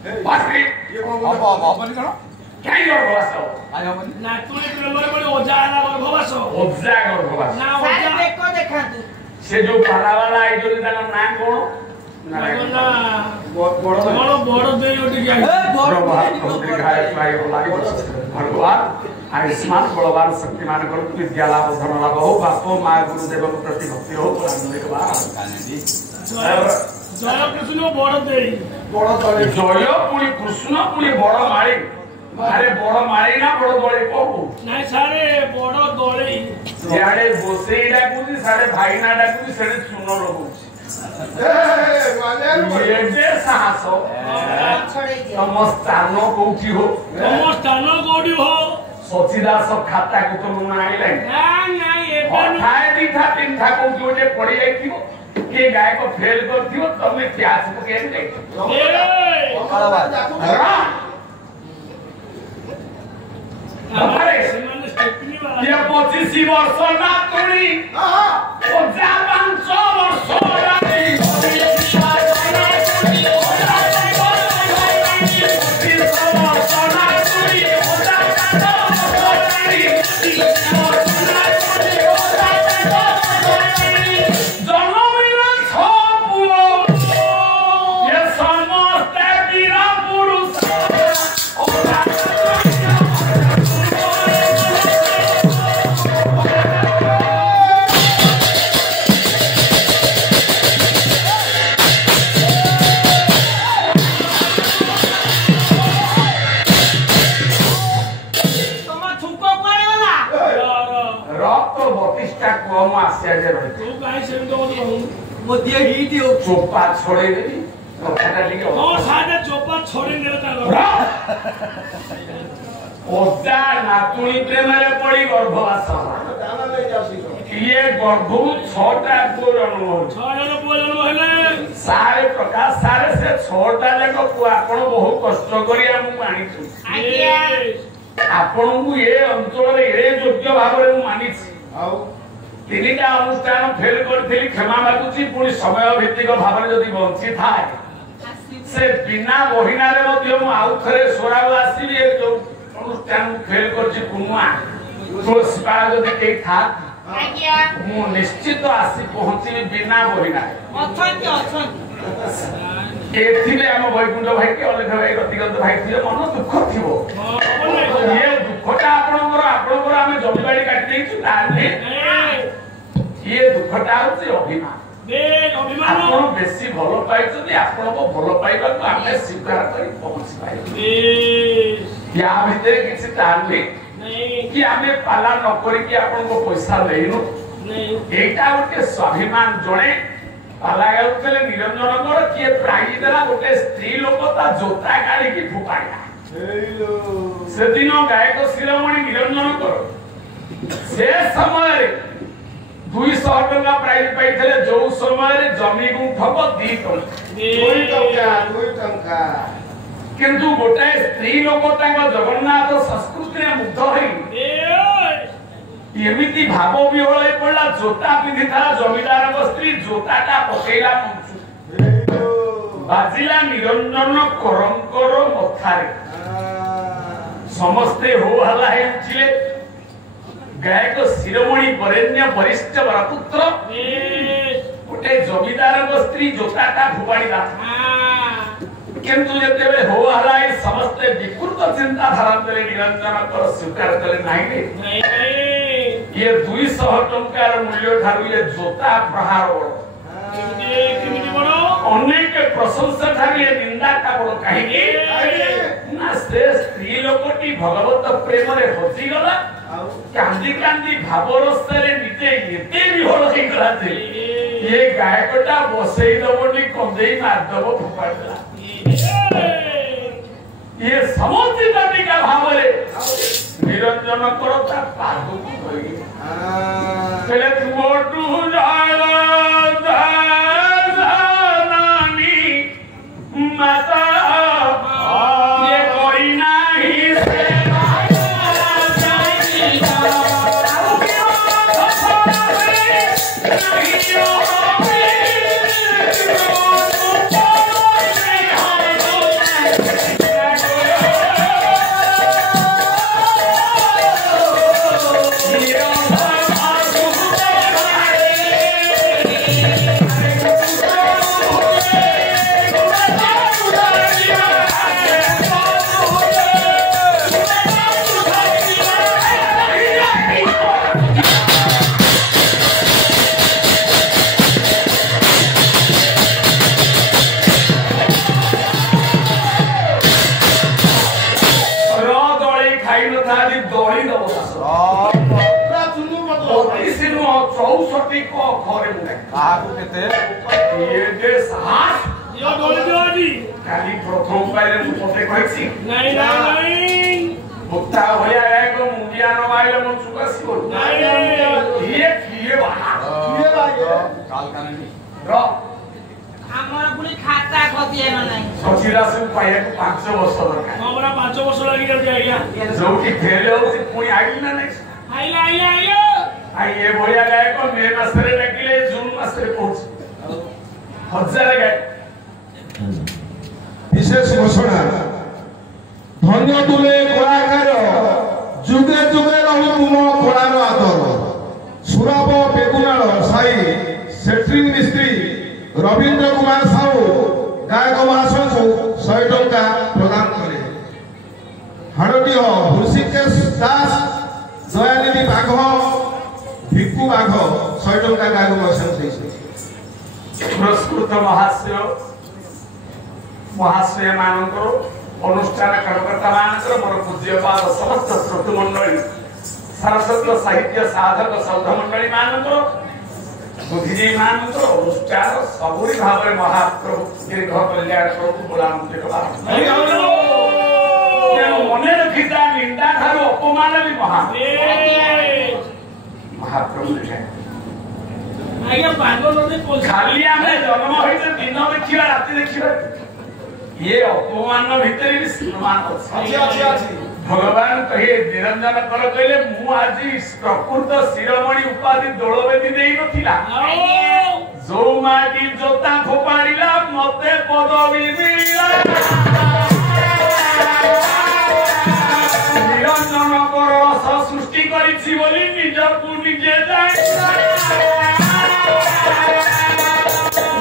बास्त्री ये हबनी कौन कहीं गर्भवास आई हबनी ना तुले प्रेमरे बड़ी ओजा आला गर्भवास ओजा गर्भवास ना सारे ओजा बेको देखा तू से जो पाला वाला आई जो तार नाम कोन ना बड़ बड़ दे ओटी गया भगवान आयुष्मान बलवान शक्तिमान कर विद्या लाभ धन लाभ हो बाप माँ गुरुदेव प्रति भक्ति हो जय कृष्ण बड़ दे जय पुणी कृष्ण पुणी बड़ माड़ी अरे बड़ माड़ी ना बड़ दले को नहीं सारे बड़ दले सियाड़े बोसेई डाकुची सारे भाई ना डाकुची सेडे चून लगुची ये जे साहस छड़े दियो तम स्थान कोठी हो तम स्थान कोडी हो सचिदास खाता को तुम आइले ना ना एबे ठाए दी था तीन था कोठी ओटे पड़ी जाइथिबो के गाय को फेल करथिबो तमे प्यास को केन दे ए अरे ସେମାନେ ଷ୍ଟେପନି वाला ये 25 वर्ष ना तुणी ओ जा 500 वर्ष रानी तमा छुको पड़े वाला रक्त 32टा कम आसिया जे रही तू काहे सेम तो कहू मोदिया हिट हो चोपा छोड़े देबी कथाटा लिखे तो साडे चोपा छोड़ी नेले ता ओजा नातुणी प्रेमरे पड़ी गर्भवास ये गर्भु 6टा पुଅ जन्म हो छह जन पुଅ जन्म हेले सारे प्रकाश सारे से 6टा जाक पुଅ आपण बहु कष्ट करी हमକୁ आनिछु आज्ञा आपणକୁ ए अंचल रे योग्य भाବରେ ମୁଁ मानिछि आउ तीनटा अनुष्ठान फेल करथिली क्षमा मागुछि पुणी समय भित्तिक भाବରେ जदि बंची थाए से बिना बहिनारे ମଧ୍ୟ ମୁଁ आउ थरे सोराब आसीबी ए जो अनुष्ठान फेल करछि कुनुआ तुलसी पाळ जदि के था आज्ञा ମୁଁ ନିଶ୍ଚିତ ଆସି ପହଞ୍ଚିବି ବିନା ବହିନାରେ ଅଛନ୍ତି ଏଥିରେ ଆମ ବୈକୁଣ୍ଠ ଭାଇ କି ଅଲେଖ ଭାଇ ରତିଗତ ଭାଇ ଥିବେ ମନ ଦୁଃଖ ଥିବ ଇଏ ଦୁଃଖଟା ଆପଣଙ୍କର ଆମେ ଜମିବାଡ଼ି କାଟି ଦେଇଛୁ ତାହେଲେ ଇଏ ଦୁଃଖଟା ହଉଛି ଅଭିମାନ ଆପଣ ବେଶୀ ଭଲ ପାଇଛନ୍ତି ଆପଣଙ୍କ ଭଲ ପାଇବାକୁ ଆମେ ସ୍ୱୀକାର କରି ପହଞ୍ଚି ପାରିବୁ ୟା ଭିତରେ କିଛି ତାହେଲେ कि आमे पाला न करी कि आपन को पैसा लेइनु एटा गोटे स्वाभिमान जणे पाला गाउतले निरंजन कर कि प्राइज देला गोटे स्त्री लोक ता जोता काढी की फुपाया से दिन गायक शिरोमणि निरंजन कर से समय रे 200 टका प्राइज पाइथले जो समय रे जमी गुंठक 2 टका किंतु गोटे स्त्री लोक जगन्नाथ संस्कृति मुग्ध होई एमिति भाव विहल होई पड़ला जोता पिंधि था जमीदार स्त्री जोताटा पकेला पंचु बाजिला निरंजन करंकर मथारे समस्ते हो हला हे उठिले गायक शिरोमणि बरेण्य वरिष्ठ वरपुत्र गोटे जमीदार स्त्री जोताटा फुबाड़ीला किंतु जेतेबे हो हला ए समस्त विकृत चिंता धारा करे निरंजन कर स्वीकार करे नाही ये 200 टंकार मूल्य थारु ये जोता प्रहार बड़ अनेक प्रशंसा थारु ये निंदा का बड़ काहे ना से स्त्री लोकटी भगवत प्रेम रे हजी गला कांदी कांदी भावरस रे निते एते विहल हे गला जे ये गायकटा बसई दबनी कंदेई मार दब फुपाडला ये समुचित टीका भावरे निरंजन करता पादु को होई पहले तुमटू जाला नानी माता ये कोई नहीं से କାହାକୁ କେତେ ये जे साहस यो डोले दियो आजी खाली प्रथम पाइले मु पते कहछि नहीं नहीं मुक्ता होया एक मुंडिया न माइले मन सुकासी बोल नहीं ये बाहा काल कानी र ଆମର ପୁଣି ଖାତା ଖତିଏ ନାହିଁ ସଚିରା ସେ ପାଇବାକୁ 5 ବର୍ଷ ଦରକାର हमरा 5 वर्ष लागि जाय आज्ञା ଯୋଉଠି ଫେଲ ହଉଛି ପୁଣି ଆଇଲି ନା ନାଇଁ आइला आइला आइला ଆଇ ଏ ବଢିଆ ଗାୟକ ମେ ମାସରେ ଡାକିଲେ ଜୁନ ମାସରେ ପହଞ୍ଚି 1000 ଗାୟକ विशेष घोषणा धन्य तुले कलाकार जुगे जुगे रहु तुम कलार आदर सुराब बेगुनाल साई सेट्रिंग मिस्त्री रवींद्र कुमार साहू गायक महाशय को 100 टंका प्रदान करे हाड़ीह हृषिकेश दास दयानिधि बाघ भिक्कु बाघ 100 टंका गायक महाशय पुरस्कृत महाश्रय मानकर अनुष्ठान कार्यकर्ता मानकर मोर पूज्यपाद समस्त श्रोतृ मंडली सरस्वती साहित्य साधक सौध मंडली मानकर बुद्धिजीवी मानकर अनुष्ठान सबुरी भाव में महाप्रभु दीर्घ कल्याण प्रभु बोलामंत्री मने रखिता निंदा ठारू अपमान भी महाप्रभु आज्ञा पागल होने खाली आमे जन्म होइते दिन देखिबा राति देखिबा ये अपमान भितर भी सम्मान अछि भगवान कहे निरंजन कर कहले मु आज प्रकृत शिरोमणि उपाधि दोलवेदी देई नथिला जो माटी जोता खोपाड़िला मते पदवी मिला निरंजन कर रस सृष्टि करिछि बोली निजକୁ ନିଜେ जानिला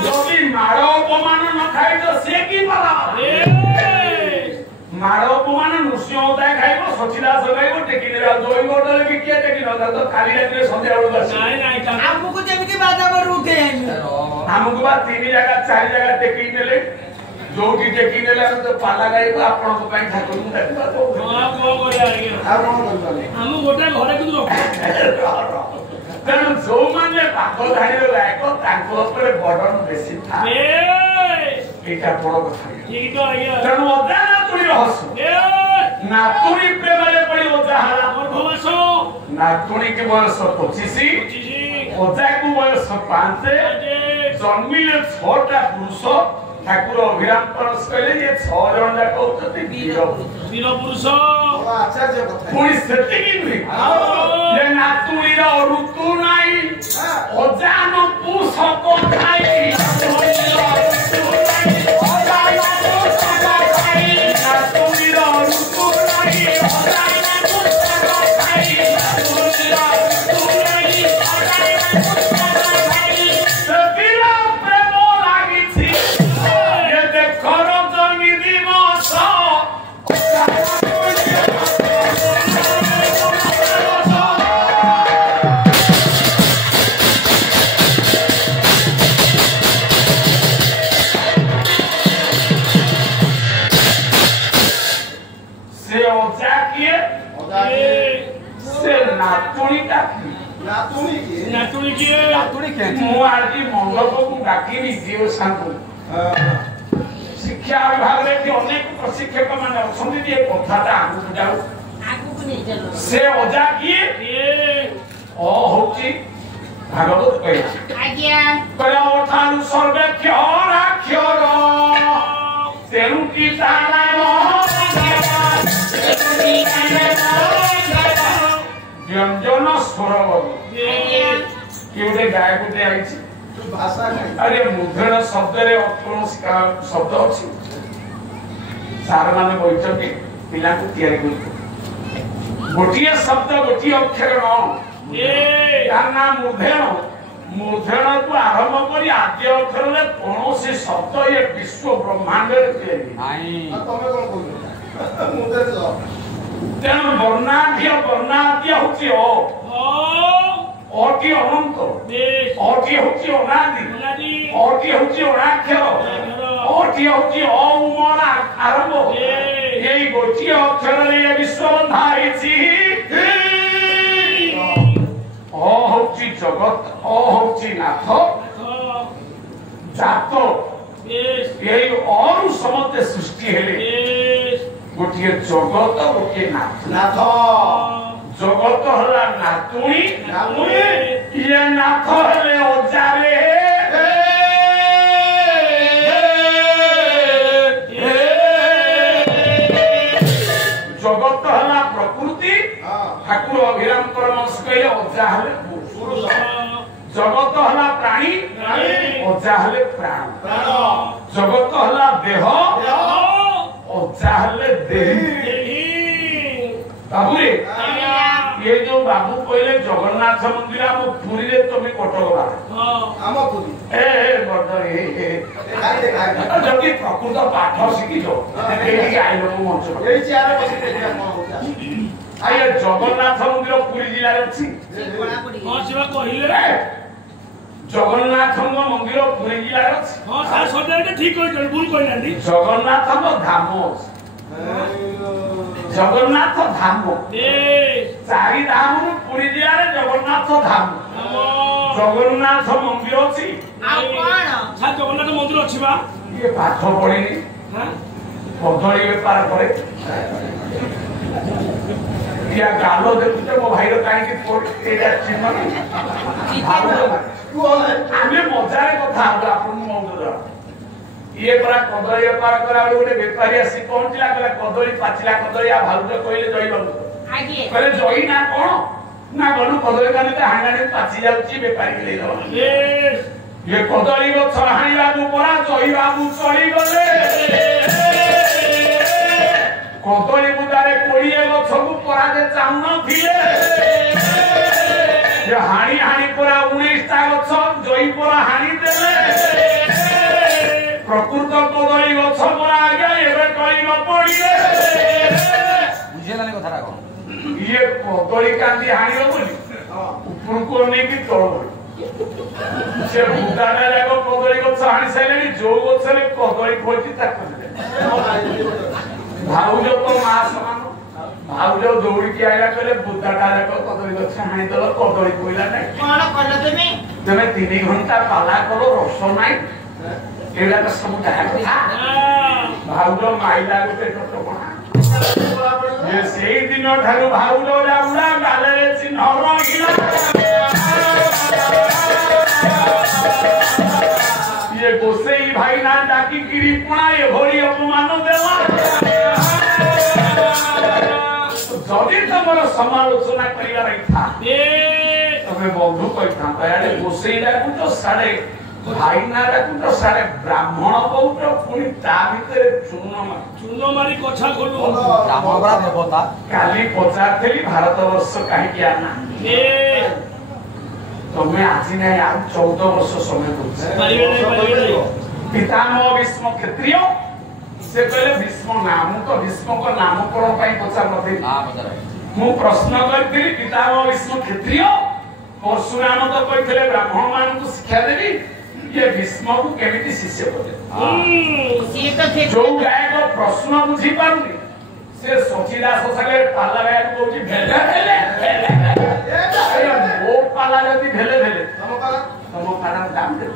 যদি মাড় অপমান ন খাই তো সে কি পালা মাড় অপমান নৃসিংহতায় খাইব সচিদাস খাইব টেকি নেবে জৈব হোটেলে কি কে টেকি নতা তো কালি রাতে সন্ধ্যা বেলা আসি नहीं नहीं ଆମକୁ ଯେମିତି ବାଧା କରୁ ଉଠେ ଆମକୁ ବା 3 ଜାଗା 4 ଜାଗା टेकी ନେଲେ ଯୋଉଠି टेकी ନେଲେ ଆମେ ତ ପାଲା ଗାଇବ ଆପଣଙ୍କ ପାଇଁ ଠାକୁରଙ୍କୁ ଡାକିବା ତ हां को करे आज्ञा ଆଉ କଣ କରିବାନି हम गोटे घरे किछु रख ତେଣୁ ଯୋଉମାନେ ପାଖ ଧାଡ଼ିର ଗାୟକ ତାଙ୍କ ଉପରେ ବର୍ଡନ ବେଶୀ ଥାଏ ଏଇଟା ବଡ କଥା ठीक तो आज्ञा ତେଣୁ ଅଜା ନାତୁଣୀ ରହସ୍ୟ ए ନାତୁଣୀ ପ୍ରେମରେ ପଡି ଅଜା ହାର और भवसो नातुणी के बयस 25 जी अजा को बयस 5 जन्मिले 6टा पुरुष ठाकुर अभिराम परस कहले ये 6 जन जाक होते वीर वीर पुरुष ଆଚାର୍ଯ୍ୟ କଥା पुणी सेतिकी नुहे ये नातुणी रो ऋतु नाही अजा न पुष को खाई नातुणी रो ऋतु नाही अजा न पुष को खाई नातुणी की ନାତୁଣୀ କେନ୍ତି ମୁଁ ଆଜି ମଣ୍ଡପକୁ ଡାକିନି ଝିଅ ସାଙ୍କୁ ଶିକ୍ଷା ବିଭାଗରେ କି ଅନେକ ପ୍ରଶିକ୍ଷକ ମାନେ ଅଛନ୍ତି ଯେ କଥାଟା ଆଗକୁ ଯାଉ ଆଗକୁ ନେଇ ଚାଲ ସେ ଅଜା କିଏ ହଉଛି ଭାଗବତ କହିଛି ଆଜ୍ଞା କହିଲା ଅଠାରୁ ସର୍ବେକ୍ଷର ତେଣୁ କି ତା ନାମ ବ୍ୟଞ୍ଜନ ସ୍ୱର ବଲି କିଏ ଗୋଟେ ଗାୟକଟେ ଆଇଛି ଭାଷା ନାହିଁ अरे मुद्रण शब्द रे कौन शब्द अछि सार माने बैठके पिला को तैयारी कर गोटिए शब्द गोटिए अक्षर न यार नाम मुद्रण मुद्रण को आरंभ करी आद्य अक्षर रे कौन से शब्द ये विश्व ब्रह्मांड रे तैयारी ନାହିଁ ତମେ କଣ କହୁଛ ମୁଁ ତ तेन वर्णाद्य होची अटी अनंत अटी होची अनादि अटी होची अनाक्षर अटी होची अउमर आरंभ एई गोटिए अक्षर रे विश्व बंधा हेछि होची जगत होची नाथ जात यही और समस्ते सृष्टि हेले गोटे जगत गोटे नाथ नाथ जगत हला नातुणी ये नाथ हेले ओजारे जगत हला प्रकृति ठाकुर अभिराम परमहंस कहले ओजा हेले पुरुष जगत हला प्राणी ओजा हेले प्राण जगत हला देह ओजा हेले देही बाबूरे ये जो बाबू कहले जगन्नाथ मंदिर हम पुरी रे तुम्हें कटक बारे आम पुरी ए बर्दरी जदि प्रकृत पाठ शिखी जो एही आइलो मंच एई चेयर बसी देखिया कोन होता आये जगन्नाथ मंदिर पुरी जिल्ला रे अछि हाँ शिवा कहिले जगन्नाथ मंदिर पुरी जिल्ला रे अछि हाँ सार सदैव ठीक कहि भूल कहि जगन्नाथ धाम जगन्नाथ धाम चारि धाम पुरी जिल्ला रे जगन्नाथ धाम जगन्नाथ मंदिर अछि ଆଉ କଣ ସାର୍ ଜଗନ୍ନାଥ ମନ୍ଦିର ଅଛି ବା ये पाठ पढ़िनी कदली बेपार करे या गालो देखुचे मो भाई रो काहे कि एटा चिन्ह आमे मजारे कथा आपन मौज ये परा कदली बेपार करा गोटे बेपारी आसी पहुंचला कहला कदली पाचिला कदली आ भालुज कहले जई बाबू ଆଜ୍ଞା कहले जई ना कोन ना गनु कदली काने ते हांगाने पाची जाउची बेपारी ले दो ये कदली गछ हाणी बाबू परा जई बाबू चली गले कदली बुदारे कोड़िए गछकु परा जे चाउन थिले ये हाणी हाणी परा 19 टा गछ जई परा हाणी देले प्रकृत कदली गछ परा आगे एबे कली न पड़िले बुझेलानी कथा को ये कदली कांदी हाणी बोली ऊपर को नै कि तळ से बुदाना जाको कदली गछ हाणी साइलेनी जो गछले कदली फळची ताको भाउज तो मा समान भाउज दौड़ी के आइला कहले बुदाटा जाको कदली गछ हाणी दल कदली कोइला नै କଣ କଲ ତୁମେ तमे 3 घंटा पाला करो रस नाइ एला तो सब कहा भाउज माइला गुटे टटकणा ये सेई दिन ठारू भाउज जाउला गाले चिन्ह रहिला ये गोसेई भाई ना डाकी गिरी पुणा ये भोरी अपमान देला जदि तमर समालोचना करिया रहिथा तमे बंधु कहिथा याडे गोसेई डाकु तो साडे भाई ना डाकु तो साडे ब्राह्मण बहुत पुनी ता भितरे चूर्ण मारी कछा खोलु ब्राह्मण बड़ा देवता काली पचार थेली भारत वर्ष काहे किया ना तमे आज नै आ 14 वर्ष समय दोछ पितामह भीष्म क्षत्रिय से कहले भीष्म नाम तो भीष्म को नामकरण पई पचार नथि हां बजारे मु प्रश्न करथिली पितामह भीष्म क्षत्रिय परशुराम तो कहथिले ब्राह्मण मान को शिक्षा देबी ये भीष्म को केमिति शिष्य करे ସିଏ ତ ଠିକ जो गाय को प्रश्न बुझी पारुनी से सचिदास सगे पाला गाय को कहूची भेले भेले अरे वो पाला जदी भेले भेले तम पाला तम पाला दाम दे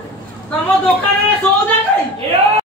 ତମ ଦୋକାନରେ ସଉଦା କାଇ ଏ